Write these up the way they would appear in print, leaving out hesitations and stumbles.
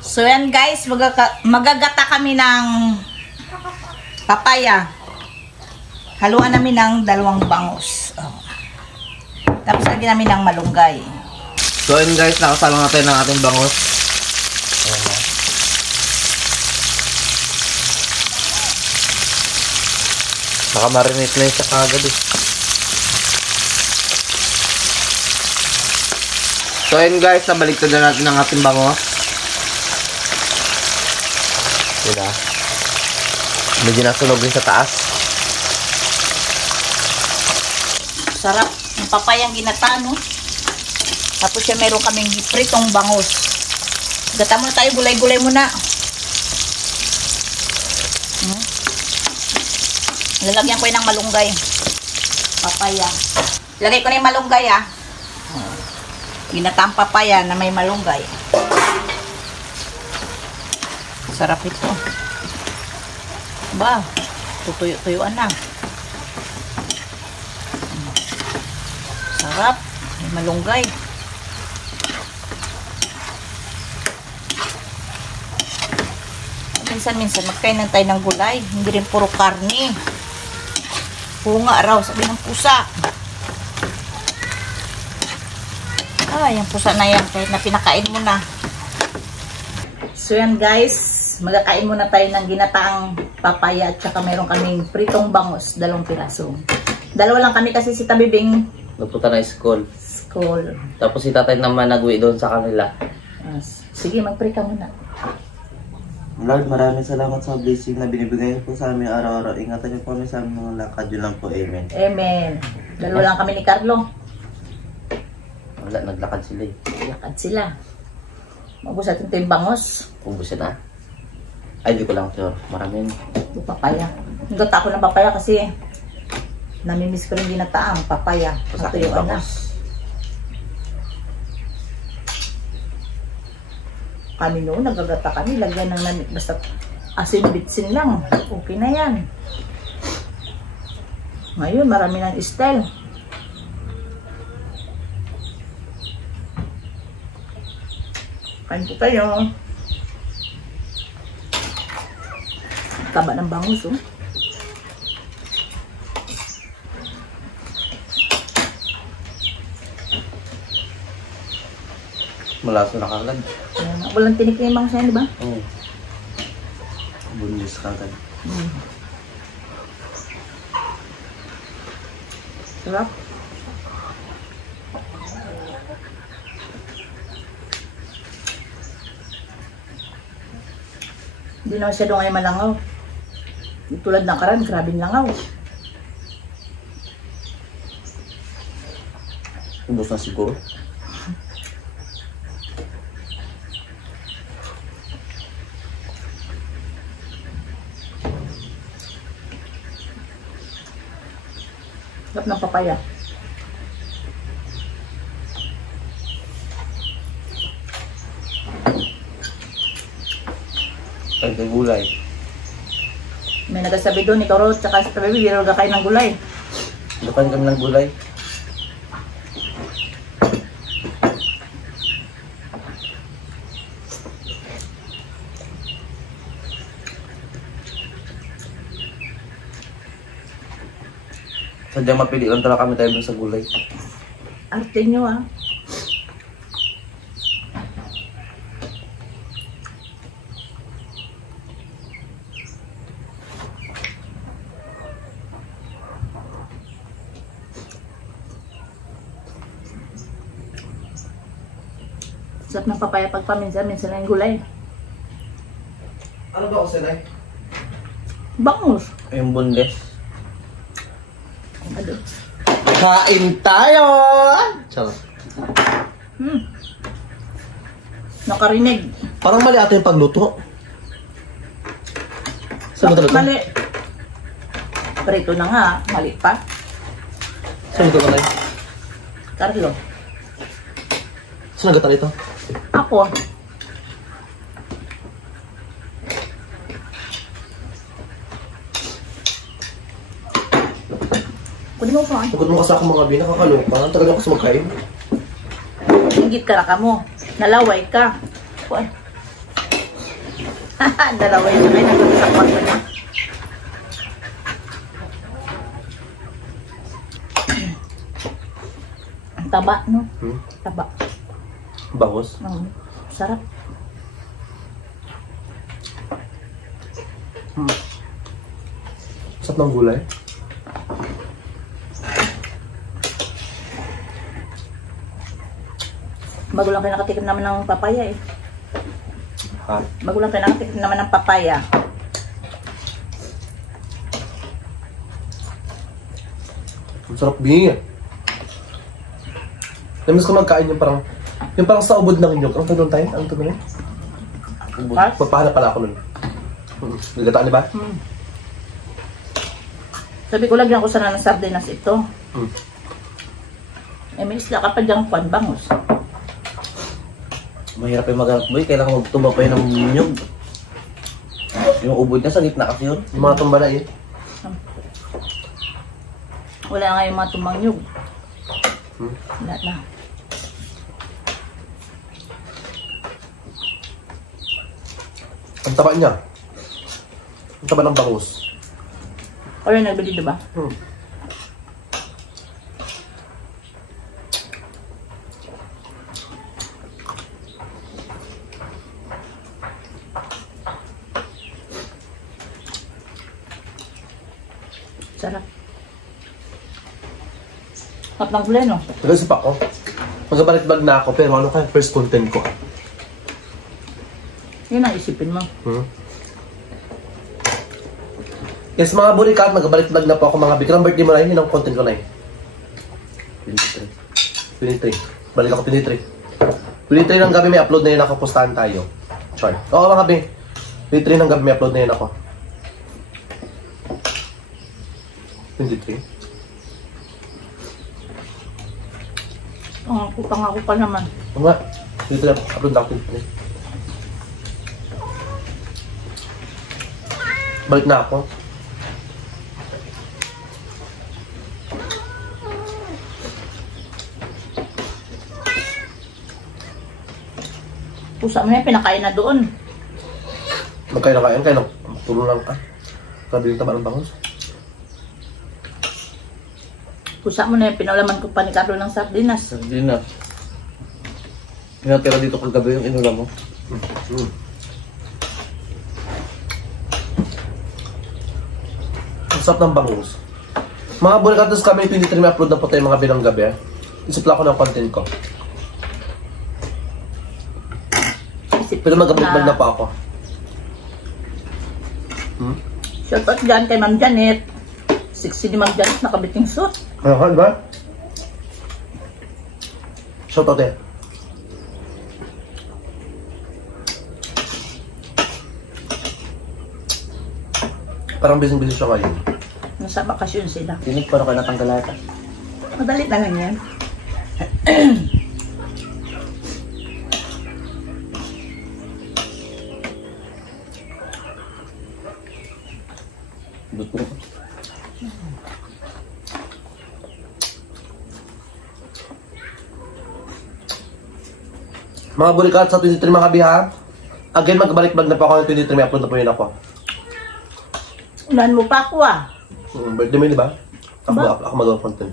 So yan guys, magagata kami ng papaya. Haluan namin ng 2 bangus. Oh. Tapos lagyan namin ng malunggay. So yan guys, nakasalang natin ng ating bangus. Nakamarinate na yun sa kagad eh. So yan guys, nabaligtad na natin ang ating bangus. Diba? Medyo nasunog din sa taas. Sarap ng papayang ginata, no? Tapos siya meron kaming pritong bangus. Gata muna tayo, gulay-gulay muna. Lalagyan ko yun ng malunggay. Papaya. Lagay ko na yung malunggay, ah. Ginataang papaya na may malunggay. Sarap ito. Ba, tutuyo-tuyuan na. Sarap. May malunggay. Minsan-minsan magkainan tayo ng gulay. Hindi rin puro karne. Puro nga raw, sabi ng pusa. Yung pusa na yan, kahit na pinakain mo na. So yan guys, magkakain muna tayo ng ginataang papaya at saka meron kaming pritong bangus, 2 piraso. 2 lang kami kasi si Tabibing Nagpunta na school. Tapos si tatay naman nag-uwi doon sa kanila. Sige, mag-pray ka muna. Lord, maraming salamat sa blessing na binibigay po sa amin araw-araw. Ingatan niyo po kami sa aming mga lakad. Yun lang po. Amen. Amen. 2 lang kami ni Carlo. Wala, naglakad sila eh. Lakad sila. Mabos natin ito yung bangus. Ubusin na. Ay, di ko lang sure. Maraming. Yung papaya. Nagata ako ng papaya kasi namimiss ko rin ginataang papaya. Natuyuan na. Kami noon, nagagata kami. Lagyan ng basta asin-bitsin lang. Okay na yan. Ngayon, marami ng style. Kain po tayo. Taba ng bangus, oh. Malaso na kagad. Walang tinik na yung bangus yan, di ba? Oo. Bunyos kagad. Sarap. Hindi na masyado ngayon malangaw. Tulad ng karan, grabing langaw. Ubus na siguro. Sarap ng papaya. Ay, kay gulay. May nagsasabi doon, ikaw Rose, tsaka sa Baby, biro ka kain ng gulay. Lupan kami ng gulay. Sadyang mapili lang talaga kami tayo dun sa gulay. Arte nyo, ah. Sarap ng papaya pag paminsan-minsan na yung gulay. Ano ba ako sinay? Bangus. Yung bundes. Ano? Kain tayo! Charot. Nakarinig. Parang mali ata yung pagluto. Saan mo talaga? Mali. Prito na nga. Mali pa. Saan mo talaga? Carlo. Saan nagatan ito? Ako. Kunin mo pa. Pagod mo kasi ako mga bina, kakaloka. Talaga ako sa magkain. Hinggit ka na ka mo. Nalaway ka. Kuan. Dalawa yun na kayo nagsasapat na niya. Ang taba, no? Taba. Bangus. Sarap. Sarap ng gulay. Bago lang kayo nakatikim naman ng papaya eh. Ha? Bago lang kayo nakatikim naman ng papaya. Ang sarap bingi. Namiss ko magkain yung parang sa ubod ng inyong. Ang tanong tayo? Ang tanong? Kas? Magpahanap pala ako nun. Nagataan di ba? Sabi ko, lagyan ko sana ng sardinas ito. Eh, may isla ka pa dyan, bangus. Mahirap yung maghanap boy. Kailangan magtumba pa yun ng nyug. Yung ubod niya sa gitna kasi yun. Yung mga tumba na yun. Wala nga yung mga tumangyog. Wala na. Ang taba niya. Ang taba ng bangus. O rin nagbili, diba? Sarap. Sarap ng gulay, no? Nag-isip ako. Magabalik-bag na ako pero ano kaya first content ko? Yun ang isipin mo. Yes, mga bulikat, magabalik-bag na po ako mga bikram. Birthday mo na yun ang content ko na yun. 23. Balik ako 23. 23 ng gabi may upload na yun ako. Pustahan tayo. Char. Oo mga bing. 23 ng gabi may upload na yun ako. 23. Pangako pa naman. Oo nga. 23 upload na ako 23. Balik na ako. Pusa mo yan, pinakain na doon. Magkain na kain, kain na. Tulong lang ka. Grabe yung taba ng bangus. Pusa mo na yan, pinalaman ko pa ni Carlo ng sardinas. Sardinas. Hinatira dito kagabi yung inulam mo. Ang sarap ng bangus. Mga bulikatos kami, 23 may upload na po tayo mga binang gabi. Isip lang ako ng content ko. Pero magabalik-bag na pa ako. Shoutout dyan kay Ma'am Janet. Sexy ni Ma'am Janet, nakabiting suit. Ano ba? Shoutout eh. Parang busy-busy siya ngayon. Nasa bakasyon sila. Tinig para kayo natanggal lahat. Madali na lang yan. Buto. Mga bulikat sa 23 mga biha. Again, magbalik-bag na pa ako ng 23 may upload na po yun ako. Unahan mo pa ako ah. Birthday mo yun, di ba? Ako magawa content.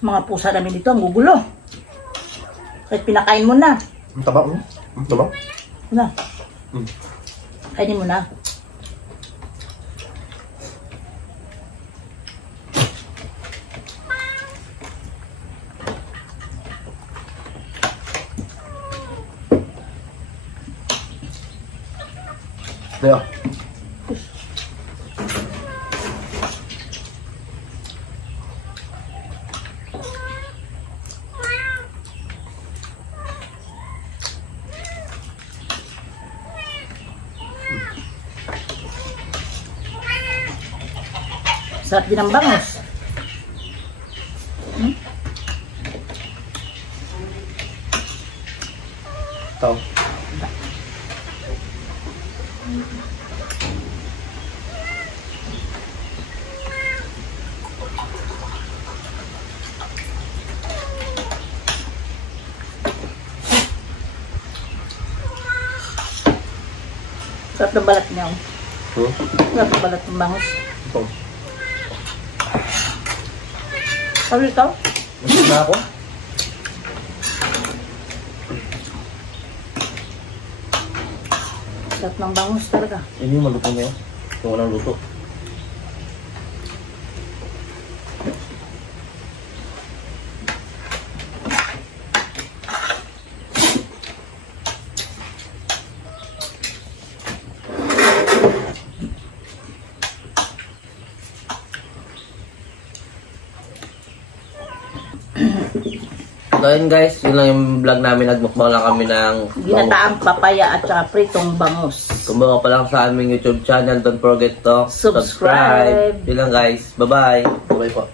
Mga pusa namin dito, ang gugulo. Kahit pinakain mo na. Ang taba mo? Ang taba? Na. Kainin mo na. Kaya. Sarap din ang bangus. Tao. Sarap ng balat niya. Hmm? Sarap ng balat ng bangus. Ito. Sabi ito? Gusto na ako? Sarap ng bangus talaga. Yun yung maluto na yun. Yung walang luto. So ayun guys, yun lang yung vlog namin. Nagmukbang lang kami ng Ginataang papaya at saka pritong bangus. Kung bago pa lang sa aming YouTube channel, don't forget to Subscribe. Yun lang guys. Bye-bye. Bye po.